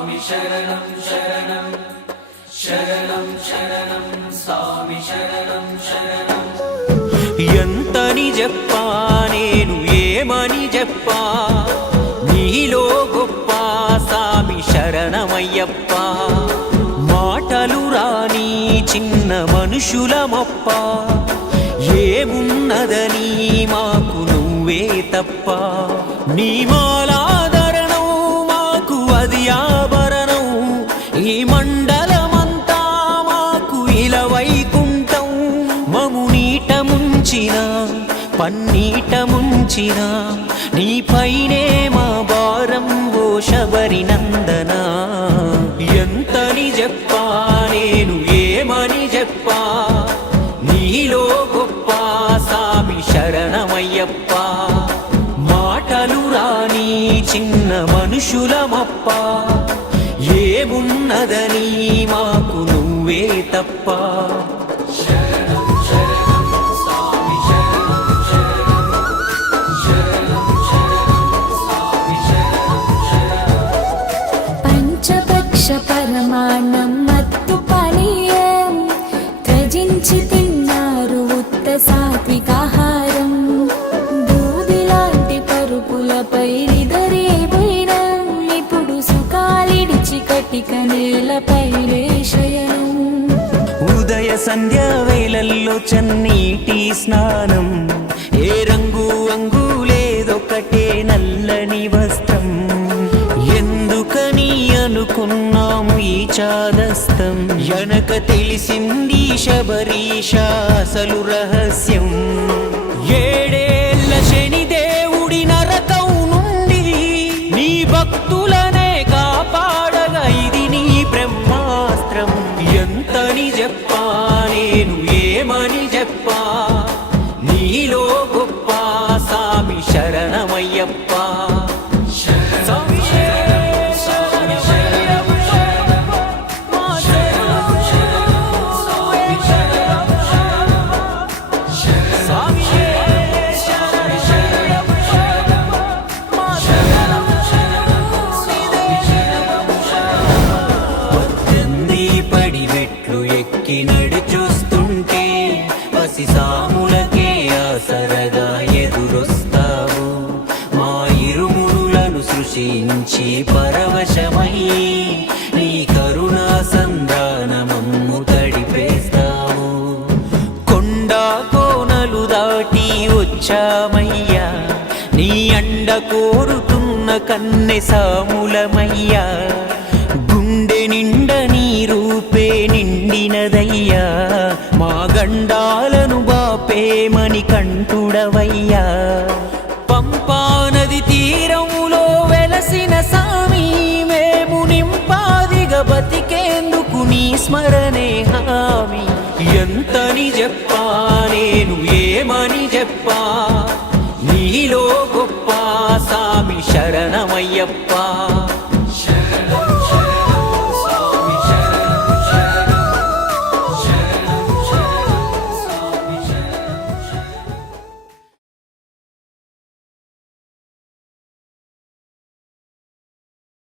स्वामी शरणं शरणं शरणं शरणं स्वामी शरणं शरणं ఎంతని చెప్పా నేను ఏమని చెప్పా నీలో గొప్ప స్వామి శరణమయ్యప్ప మాటలు రాని చిన్న మనుషులమప్ప ఏమున్నదని మాకు నువ్వే తప్ప నీ మాలాదరణం మాకు అది ఆభరణం ఈ మండలమంతా మాకు ఇలా వైకుంఠం మము నీట ముంచిన పన్నీట ముంచిన నీపైనే మా భారం ఓ శబరి నందన ఎంతని చెప్పా నేను ఏమని చెప్పా నీలో గొప్ప స్వామి శరణమయ్యప్ప మాటలు రాని చిన్న మనుషులమప్ప ఏమున్నదని మాకు నువ్వే తప్ప పరమాణం మత్తు పానీయం త్యజించి తిన్నారు ఉత్త సాత్వికాహారం దూదిలాంటి పరుపులపై నిదరేపోయినం ఇప్పుడు సుఖాలిడిచి కటిక నేలపై శయనం ఉదయ సంధ్యా వేళల్లో చన్నీటి స్నానం ఏ రంగు అంగు లేదొకటే నల్లని వస్త్రం ఎందుకని అనుకున్నాము ఈ చాదస్తం వెనక తెలిసింది శబరీష అసలు రహస్యం ఏడేళ్ల శని దేవుడి నరకం నుండి నీ భక్తులనే కాపాడగా ఇది నీ బ్రహ్మాస్త్రం ఎంతని చెప్పా నేను ఏమని చెప్పా నీలో గొప్ప స్వామి శరణమయ్యప్ప నడుచూస్తుంటే పసి సాములకే ఆసరగా ఎదురొస్తావు మా ఇరుముడులను సృష్టించి పరవశమై నీ కరుణా సంధానమమ్ము తడిపేస్తావు కొండా కోనలు దాటి వచ్చామయ్యా నీ అండ కోరుతున్న కన్నె సాములమయ్యా గుండె నిండ నీ రూపే నిండినదయ్యా మా గండాలను బాపేమని కంటుడవయ్యా పంపా నది తీరంలో వెలసిన సామి మేము నింపాదిగా బతికేందుకు నీ స్మరణే హామి ఎంతని చెప్పా నేను ఏమని చెప్పా